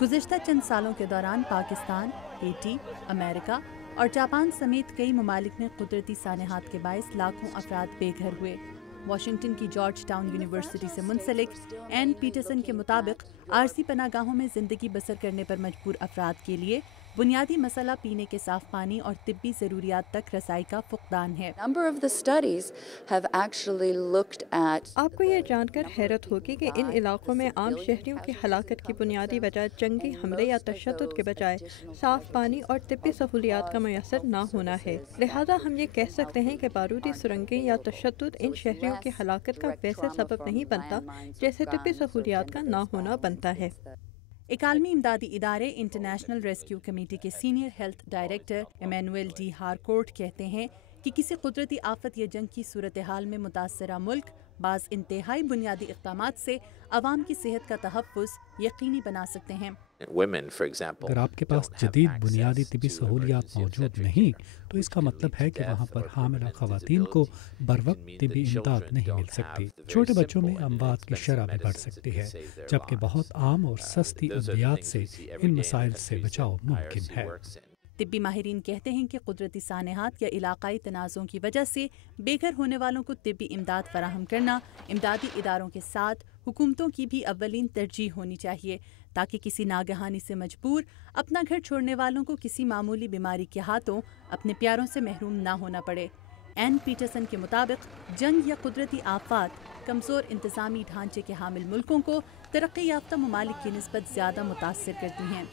گزشتہ چند سالوں کے دوران پاکستان، ہیٹی، امریکہ اور جاپان سمیت کئی ممالک میں قدرتی سانحات کے باعث لاکھوں افراد بے گھر ہوئے۔ واشنگٹن کی جارج ٹاؤن یونیورسٹی سے منسلک این پیٹرسن کے مطابق عارضی پناہ گاہوں میں زندگی بسر کرنے پر مجبور افراد کے لیے بنیادی مسئلہ پینے کے صاف پانی اور طبی ضروریات تک رسائی کا فقدان ہے۔ آپ کو یہ جان کر حیرت ہوگی کہ ان علاقوں میں عام شہریوں کی ہلاکت کی بنیادی وجہ جنگی حملے یا تشدد کے بجائے صاف پانی اور طبی سہولیات کا میسر نہ ہونا ہے۔ لہٰذا ہم یہ کہہ سکتے ہیں کہ بارودی سرنگیں یا تشدد ان شہریوں کی ہلاکت کا ویسے سبب نہیں بنتا جیسے طبی سہولیات کا نہ ہونا بنتا ہے۔ ایک عالمی امدادی ادارے انٹرنیشنل ریسکیو کمیٹی کے senior health director Emmanuel de Harcourt کہتے ہیں کہ کسی قدرتی آفت یا جنگ کی صورتحال میں متاثرہ ملک بعض انتہائی بنیادی اقدامات سے عوام کی صحت کا تحفظ یقینی بنا سکتے ہیں۔ اگر آپ کے پاس جدید بنیادی طبی سہولیات موجود نہیں تو اس کا مطلب ہے کہ وہاں پر حاملہ خواتین کو بروقت طبی امداد نہیں مل سکتی۔ چھوٹے بچوں میں اموات کی شرح بھی بڑھ سکتی ہے، جبکہ بہت عام اور سستی ادویات سے ان مسائل سے بچاؤ ممکن ہے۔ طبی ماہرین کہتے ہیں کہ قدرتی سانحات یا علاقائی تنازعوں کی وجہ سے بے گھر ہونے والوں کو طبی امداد فراہم کرنا امدادی اداروں کے ساتھ حکومتوں کی بھی اولین ترجیح ہونی چاہیے، تاکہ کسی ناگہانی سے مجبور اپنا گھر چھوڑنے والوں کو کسی معمولی بیماری کے ہاتھوں اپنے پیاروں سے محروم نہ ہونا پڑے۔ این پیٹرسن کے مطابق جنگ یا قدرتی آفات کمزور انتظامی ڈھانچے کے حامل ملکوں کو ترقی یافتہ ممالک کی نسبت زیادہ متاثر کرتی ہیں۔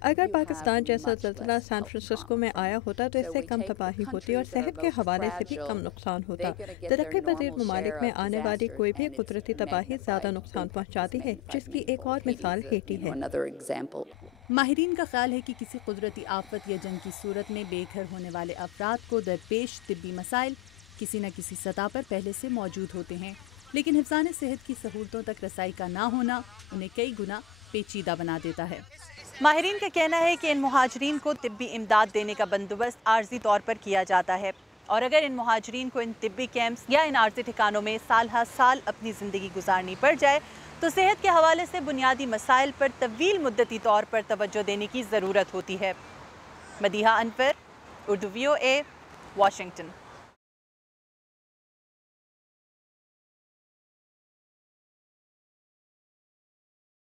اگر پاکستان جیسا زلزلہ سان فرانسسکو میں آیا ہوتا تو اس سے کم تباہی ہوتی اور صحت کے حوالے سے بھی کم نقصان ہوتا۔ ترقی پذیر ممالک میں آنے والی کوئی بھی قدرتی تباہی زیادہ نقصان پہنچاتی ہے، جس کی ایک اور مثال ہیٹی ہے۔ ماہرین کا خیال ہے کہ کسی قدرتی آفت یا جنگ کی صورت میں بے گھر ہونے والے افراد کو درپیش طبی مسائل کسی نہ کسی سطح پر پہلے سے موجود ہوتے ہیں، لیکن حفظان صحت کی سہولتوں تک رسائی کا نہ ہونا انہیں کئی گنا پیچیدہ بنا دیتا ہے۔ ماہرین کا کہنا ہے کہ ان مہاجرین کو طبی امداد دینے کا بندوبست عارضی طور پر کیا جاتا ہے، اور اگر ان مہاجرین کو ان طبی کیمپس یا ان عارضی ٹھکانوں میں سال ہر سال اپنی زندگی گزارنی پڑ جائے تو صحت کے حوالے سے بنیادی مسائل پر طویل مدتی طور پر توجہ دینے کی ضرورت ہوتی ہے۔ مدیحہ انور، اردو VOA، واشنگٹن۔